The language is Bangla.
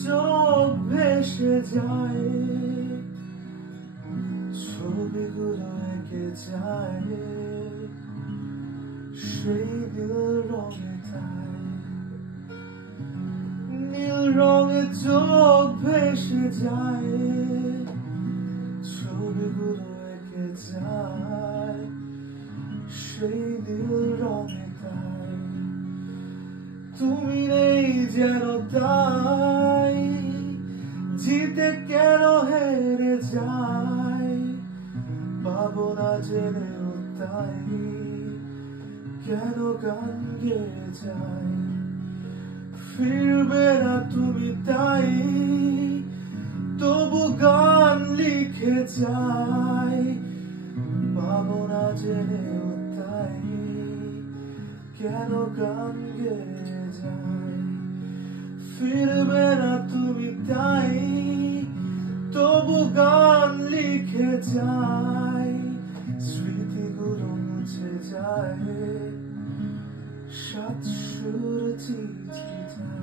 চোখ ভেসে যায়, ছবিগুলো এঁকে যায় সেই নীল রঙে তাই, নীল রঙে চোখ ভেসে যায়, ছবিগুলো এঁকে যায় সেই নীল রঙে তাই। তুমি নেই যেন তাই, জিতে কেন হেরে যাই, পাবো না জেনেও তাই কেন গান গেয়ে যাই। ফিরবে না তুমি তাই তবু গান লিখে যাই, পাবো না জেনেও তাই কেন গান গেয়ে যাই। ফিরবে না তুমি তাই তবু গান লিখে যাই, স্মৃতিগুলো মুছে যায়, সাত সুর চিঠি যায়।